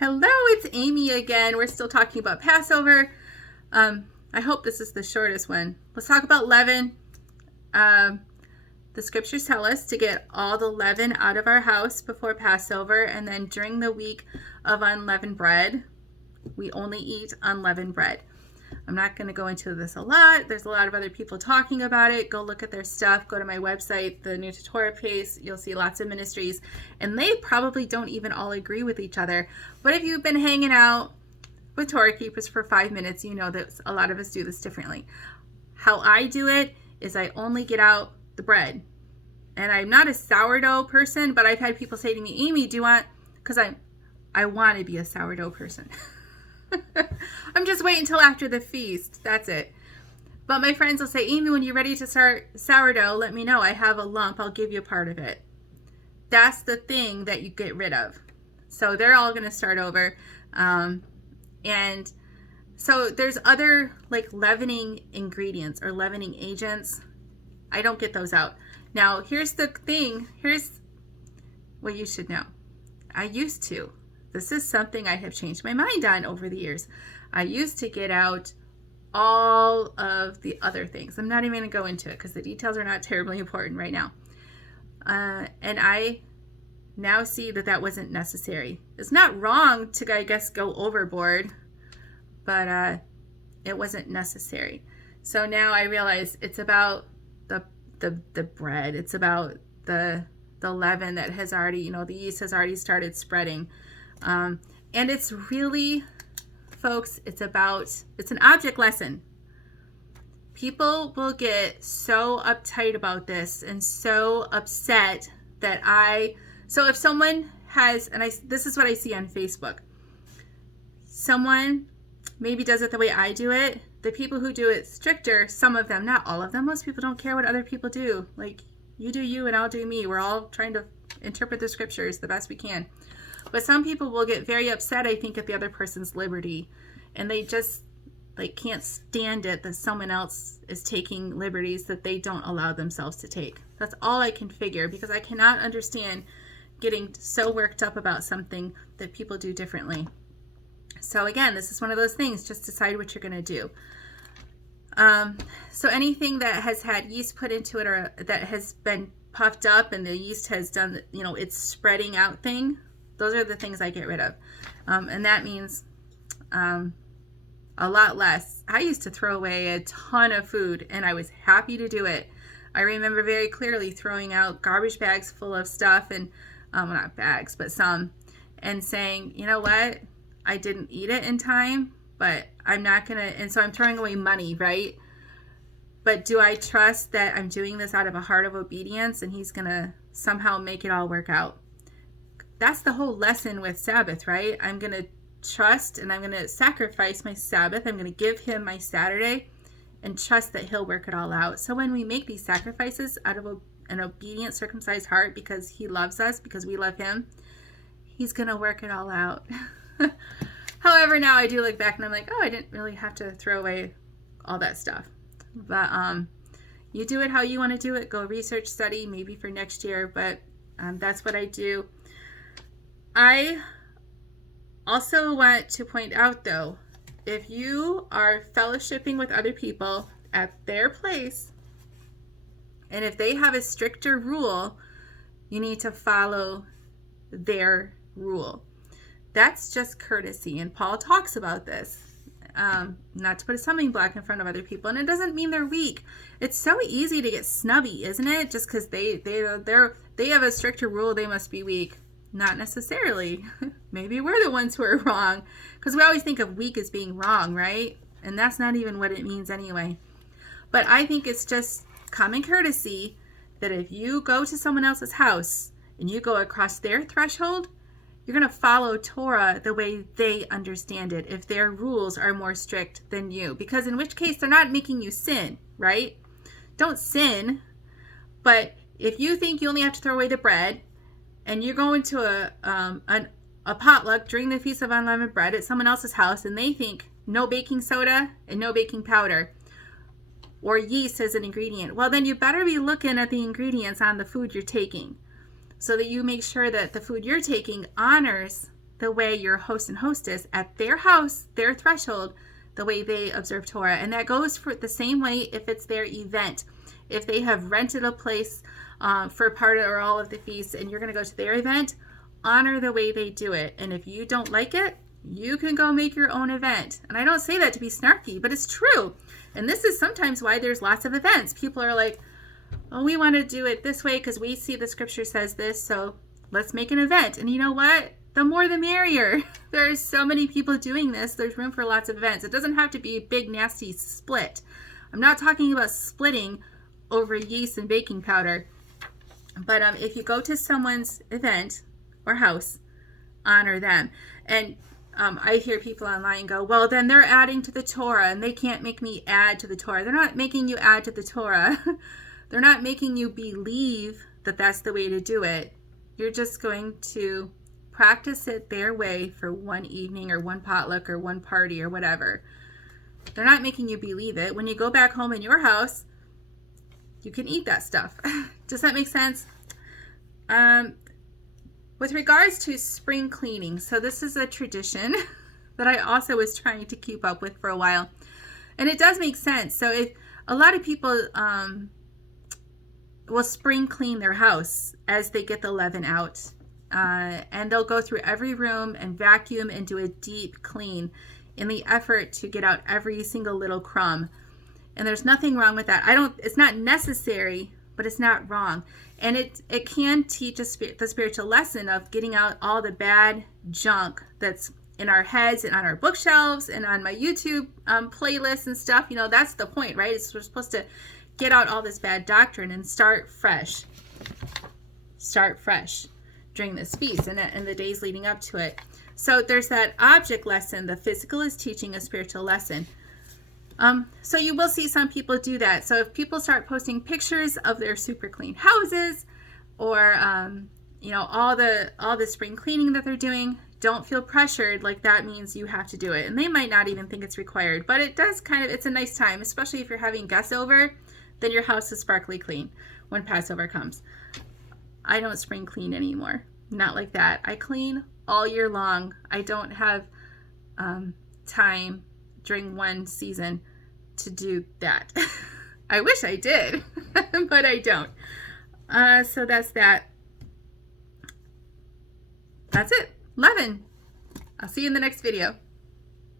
Hello, it's Amy again. We're still talking about Passover. I hope this is the shortest one. Let's talk about leaven. The scriptures tell us to get all the leaven out of our house before Passover, and then during the week of unleavened bread, we only eat unleavened bread. I'm not going to go into this a lot. There's a lot of other people talking about it. Go look at their stuff. Go to my website, the New to Torah page. You'll see lots of ministries, and they probably don't even all agree with each other. But if you've been hanging out with Torah keepers for 5 minutes, you know that a lot of us do this differently. How I do it is I only get out the bread. And I'm not a sourdough person, but I've had people say to me, Amy, do you want, because I want to be a sourdough person. I'm just waiting until after the feast. That's it. But my friends will say, Amy, when you're ready to start sourdough, let me know. I have a lump. I'll give you a part of it. That's the thing that you get rid of. So they're all going to start over. And so there's other like leavening ingredients or leavening agents. I don't get those out. Now, here's the thing. Here's what you should know. I used to. This is something I have changed my mind on over the years. I used to get out all of the other things. I'm not even going to go into it because the details are not terribly important right now. And I now see that that wasn't necessary. It's not wrong to, I guess, go overboard, but it wasn't necessary. So now I realize it's about the bread. It's about the leaven that has already, the yeast has already started spreading. And it's really, folks, it's an object lesson. People will get so uptight about this and so upset that so if someone has, this is what I see on Facebook, someone maybe does it the way I do it. The people who do it stricter, some of them, not all of them, most people don't care what other people do. Like, you do you and I'll do me. We're all trying to interpret the scriptures the best we can. But some people will get very upset, I think, at the other person's liberty. And they just can't stand it that someone else is taking liberties that they don't allow themselves to take. That's all I can figure, because I cannot understand getting so worked up about something that people do differently. So again, this is one of those things. Just decide what you're going to do. So anything that has had yeast put into it or that has been puffed up and the yeast has done, its spreading out thing, those are the things I get rid of. And that means a lot less. I used to throw away a ton of food, and I was happy to do it. I remember very clearly throwing out garbage bags full of stuff, and well, not bags, but some, and saying, you know what? I didn't eat it in time, but I'm not going to, and so I'm throwing away money, right? But do I trust that I'm doing this out of a heart of obedience and he's going to somehow make it all work out? That's the whole lesson with Sabbath, right? I'm going to trust and I'm going to sacrifice my Sabbath. I'm going to give him my Saturday and trust that he'll work it all out. So when we make these sacrifices out of an obedient, circumcised heart because he loves us, because we love him, he's going to work it all out. However, now I do look back and I'm like, oh, I didn't really have to throw away all that stuff. But you do it how you want to do it. Go research, study, maybe for next year. But that's what I do. I also want to point out, though, if you are fellowshipping with other people at their place, and if they have a stricter rule, you need to follow their rule. That's just courtesy, and Paul talks about this. Not to put a stumbling block in front of other people, and it doesn't mean they're weak. It's so easy to get snubby, isn't it? Just because they have a stricter rule, they must be weak. Not necessarily. Maybe we're the ones who are wrong, because we always think of weak as being wrong, right? And that's not even what it means anyway. But I think it's just common courtesy that if you go to someone else's house and you go across their threshold, you're going to follow Torah the way they understand it, if their rules are more strict than you. Because in which case, they're not making you sin, right? Don't sin. But if you think you only have to throw away the bread, and you're going to a potluck during the Feast of Unleavened Bread at someone else's house, and they think no baking soda and no baking powder, or yeast as an ingredient, well, then you better be looking at the ingredients on the food you're taking, so that you make sure that the food you're taking honors the way your host and hostess at their house, their threshold, the way they observe Torah. And that goes for the same way if it's their event. If they have rented a place for part or all of the feast and you're going to go to their event, honor the way they do it. And if you don't like it, you can go make your own event. And I don't say that to be snarky, but it's true. And this is sometimes why there's lots of events. People are like, oh, we want to do it this way because we see the scripture says this, so let's make an event. And you know what? The more the merrier. There's so many people doing this. There's room for lots of events. It doesn't have to be a big, nasty split. I'm not talking about splitting over yeast and baking powder. But if you go to someone's event or house, honor them. And I hear people online go, well, then they're adding to the Torah and they can't make me add to the Torah. They're not making you add to the Torah. They're not making you believe that that's the way to do it. You're just going to practice it their way for one evening or one potluck or one party or whatever. They're not making you believe it. When you go back home in your house, you can eat that stuff. Does that make sense? With regards to spring cleaning, so this is a tradition that I also was trying to keep up with for a while. And it does make sense. So if a lot of people will spring clean their house as they get the leaven out. And they'll go through every room and vacuum and do a deep clean in the effort to get out every single little crumb. And there's nothing wrong with that. It's not necessary, but it's not wrong. And it can teach the spiritual lesson of getting out all the bad junk that's in our heads and on our bookshelves and on my YouTube playlists and stuff. You know, that's the point, right? We're supposed to get out all this bad doctrine and start fresh. Start fresh during this feast and the days leading up to it. So there's that object lesson. The physical is teaching a spiritual lesson. So you will see some people do that. So if people start posting pictures of their super clean houses or, all the spring cleaning that they're doing, don't feel pressured like that means you have to do it. And they might not even think it's required, but it does it's a nice time, especially if you're having guests over, then your house is sparkly clean when Passover comes. I don't spring clean anymore. Not like that. I clean all year long. I don't have time during one season to do that. I wish I did, but I don't. So that's that. That's it. Leaven. I'll see you in the next video.